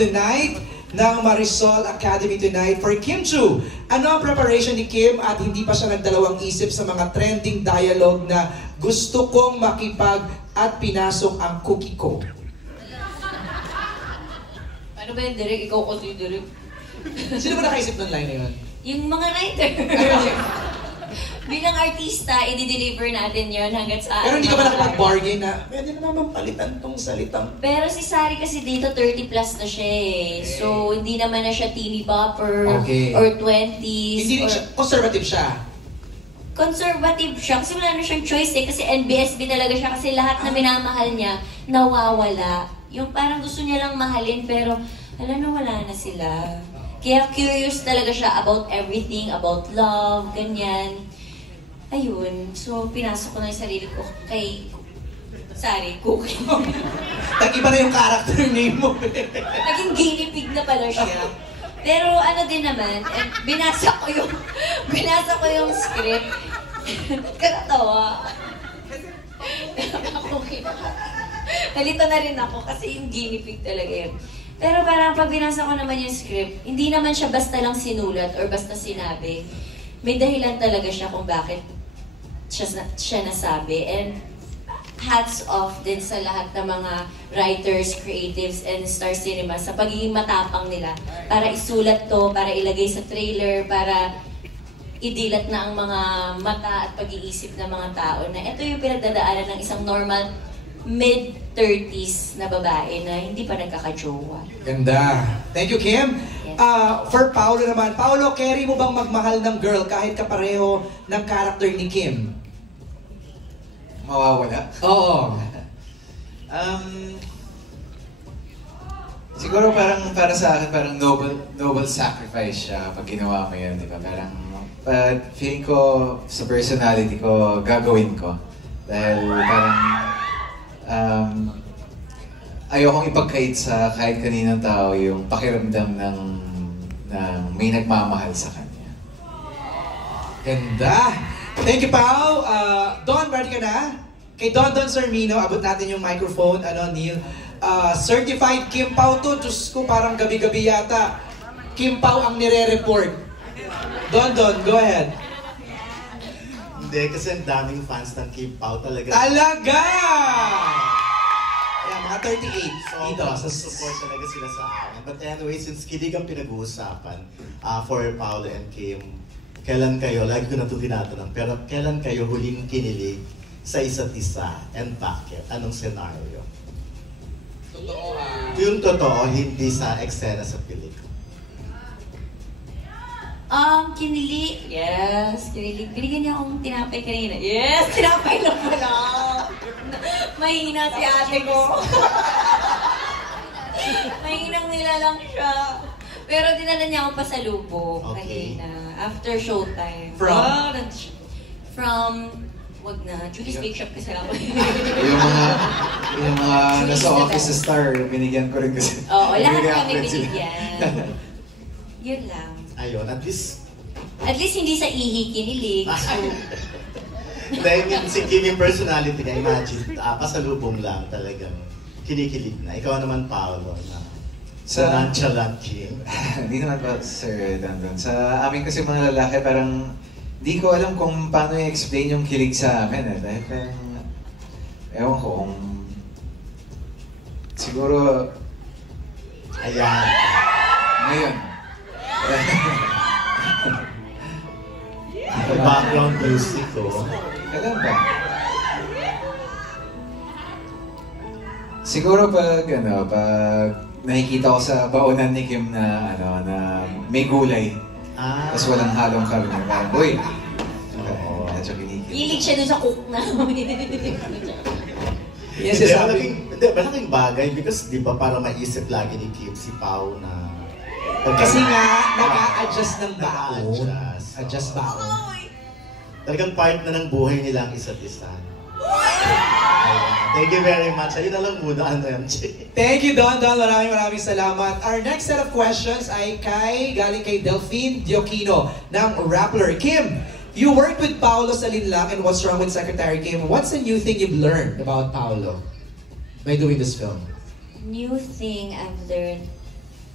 tonight ng Marisol Academy tonight for Kim Chu. Ano ang preparation ni Kim at hindi pa siya nagdalawang isip sa mga trending dialogue na gusto kong makipag at pinasok ang cookie ko? Ano ba yun, Derek? Ikaw ko si Derek. Sino ba nakaisip ng line na yun? Yung mga writer. Bilang artista, i-deliver natin yon hanggat sa... Pero hindi ka ba nakapag-bargain na pwede na naman palitan tong salitang... Pero si Sari kasi dito 30 plus na siya eh. So, hindi naman na siya teeny bopper or 20s. Hindi siya, conservative siya. Conservative siya kasi wala na siyang choice eh. Kasi NBSB talaga siya kasi lahat na minamahal niya, nawawala. Yung parang gusto niya lang mahalin pero alam na wala na sila. Kaya curious talaga siya about everything, about love, ganyan. Ayun, so pinasok ko na yung sarili ko kay Sari, Cookie. Nag-iba na yung character name mo. Naging guinea pig na pala siya. Pero ano din naman, binasa ko yung script. Kakatawa. Nalito na rin ako kasi yung guinea pig talaga yun. Pero parang pag binasa ko naman yung script, hindi naman siya basta lang sinulat or basta sinabi. May dahilan talaga siya kung bakit siya nasabi. And hats off din sa lahat ng mga writers, creatives, and Star Cinema sa pagiging matapang nila para isulat to, para ilagay sa trailer, para idilat na ang mga mata at pag-iisip ng mga tao na ito yung pinagdadaanan ng isang normal mid-30s na babae na hindi pa nagkakajowa. Ganda. Thank you, Kim. Yes. For Paolo naman. Paolo, carry mo bang magmahal ng girl kahit kapareho ng character ni Kim? Mawawala? Oo. Siguro parang para sa akin, parang noble sacrifice siya pag ginawa mo yun, di ba? Parang, but feeling ko sa personality ko, gagawin ko. Dahil parang, ayokong ipagkait sa kahit kaninong tao yung pakiramdam ng may nagmamahal sa kanya. Ganda. Thank you, Pao. Don, ready ka na? Kay Don Sermino, abot natin yung microphone. Neil? Certified Kim Pao to. Diyos ko, parang gabi-gabi yata. Kim Pao ang nire-report. Don, go ahead. Hindi, kasi ang daming fans ng Kim Pao talaga. Talaga! Yeah, mga 38 So, dito. support talaga sila sa akin. But anyway, since kilig ang pinag-uusapan for Paolo and Kim, kailan kayo, lagi ko na ito tinatanong, pero kailan kayo huling kinilig sa isa't isa and bakit? Anong scenario? Totoo Yung totoo, hindi sa eksena sa pelikula. Kinilig. Yes, kinilig. Binigyan niya akong tinapay kanina. Yes, tinapay lang pala. Mahina si ate ko. Mahinang nila lang siya. Pero dinala niya akong pasalubong kanina. After showtime. From wag na. Judy's Bake Shop kasi ako. yung mga nasa office sa Star, binigyan ko rin kasi. Oo, lahat kami binigyan. Yun lang. Ayun, at least hindi sa ihi kinilig. So, dahil si Kim yung personality niya, imagine, pasalubong lang talagang kinikilig na. Ikaw naman, Paolo, na sa nonchalant Kim. Hindi naman ba, Sir Dandon. Sa amin kasi mga lalaki, parang hindi ko alam kung paano i-explain yung kilig sa amin. Dahil parang, ewan ko kung siguro, ayan. Ngayon. Background music ko. Alam ba? Siguro pag nakikita ko sa baunan ni Kim na may gulay. Tapos walang halong karne. Parang, uy! Medyo kinikilig. hilig siya dun sa cook namin. Yes, hindi, malaking bagay because di ba para maisip lagi ni Kim si Pao na kasi nga, nag-a-adjust ng baon. Nag-a-adjust. Adjust baon. Talagang part na ng buhay nila ang isa't isa. Thank you very much. Ayun na lang muna, MJ. Thank you, Don. Maraming salamat. Our next set of questions ay galing kay Delphine Diokino ng Rappler. Kim, you worked with Paolo sa Linlang and What's Wrong with Secretary Kim. What's a new thing you've learned about Paolo by doing this film? New thing I've learned.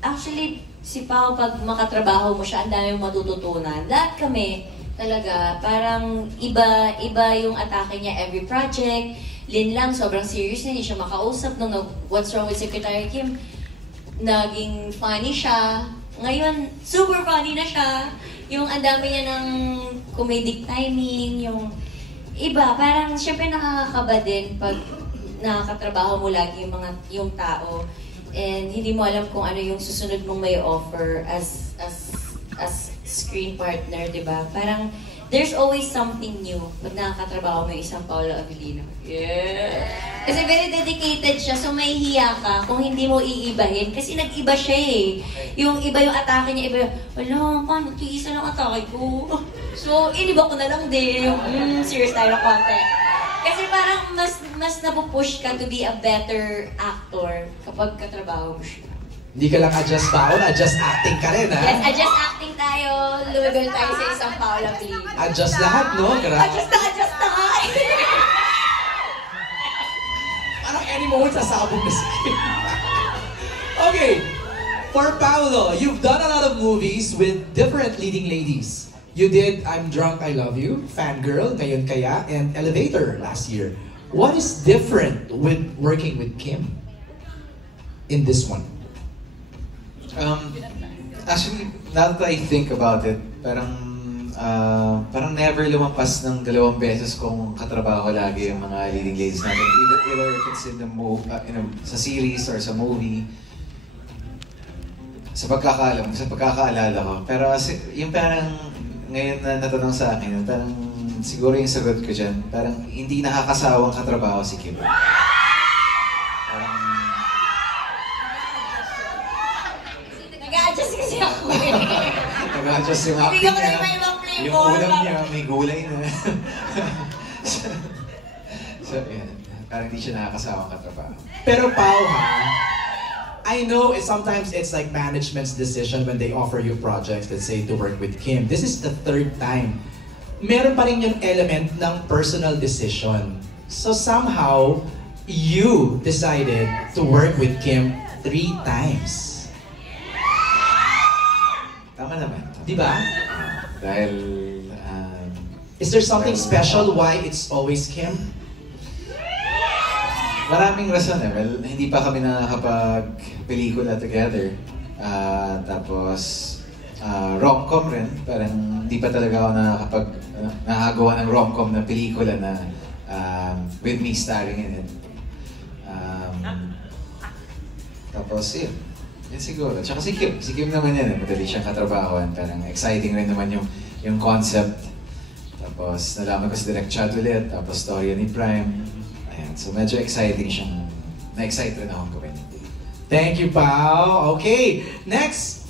Actually, si Pao, pag makatrabaho mo siya, ang dami mong matututunan. Lahat kami, talaga, parang iba yung atake niya every project. Lin lang, sobrang serious na, hindi siya makausap. Nung What's Wrong with Secretary Kim, naging funny siya. Ngayon, super funny na siya. Yung ang dami niya ng comedic timing, yung iba, parang syempre nakakakaba din pag nakakatrabaho mo lagi yung tao. And hindi mo alam kung ano yung susunod mong may offer as screen partner, di ba? Parang there's always something new pag nakakatrabaho mo yung isang Paolo Avellino. Yeah! Kasi very dedicated siya, so may hiya ka kung hindi mo iibahin. Kasi nag-iba siya eh. Yung iba yung atake niya, iba yung, wala, paano, tiisa lang atake ko. So, iniba ko na lang din yung serious tayo na content. Kasi parang mas napupush ka to be a better actor kapag katrabaho mo siya. Hindi ka lang adjust Paolo, adjust acting ka rin, ha? Yes, adjust acting tayo. Lumibel tayo sa isang Paolo Avellino. Adjust lahat, no? Adjust na nga! Parang any moment sasabog na si Kim. Okay, for Paolo, you've done a lot of movies with different leading ladies. You did I'm Drunk, I Love You, Fangirl, Ngayon Kaya, and Elevator last year. What is different with working with Kim in this one? Actually, now that I think about it, parang never lumampas ng 2 beses kung katrabaho lagi yung mga leading ladies natin. Either if it's in the sa series or sa movie. Sa pagkakaalala ko. Pero yung parang ngayon na natanong sa akin, parang siguro yung sagot ko dyan, parang hindi nakakasawang katrabaho si Kim. Nag-a-adjust kasi ako eh. Nag-adjust yung acting Bigyan ko na niya. iba-ibang flavor. Yung ulam niya, may gulay na. So, yan. Parang hindi siya nakakasawang katrabaho. Pero Pao, ha? I know sometimes it's like management's decision when they offer you projects, let's say, to work with Kim. This is the 3rd time. Meron pa rin yung element ng personal decision. So somehow, you decided to work with Kim 3 times. Tama naman. Di ba? Dahil, Is there something special why it's always Kim? maraming rason eh. Well, hindi pa kami nakakapag-pelikula together. Tapos, rom-com rin. Parang hindi pa talaga ako nakagawa ng rom-com na pelikula na with me starring in it. Tapos, yun. Yan siguro. Tsaka si Kim. Si Kim naman yan. Madali siyang katrabahoan. Parang exciting rin naman yung concept. Tapos, nalaman ko si Direk Chad ulit. Tapos, storya ni Prime. Ayan. So, medyo exciting siyang... Na-excite rin akong gawin. Thank you, Pao. Okay, next.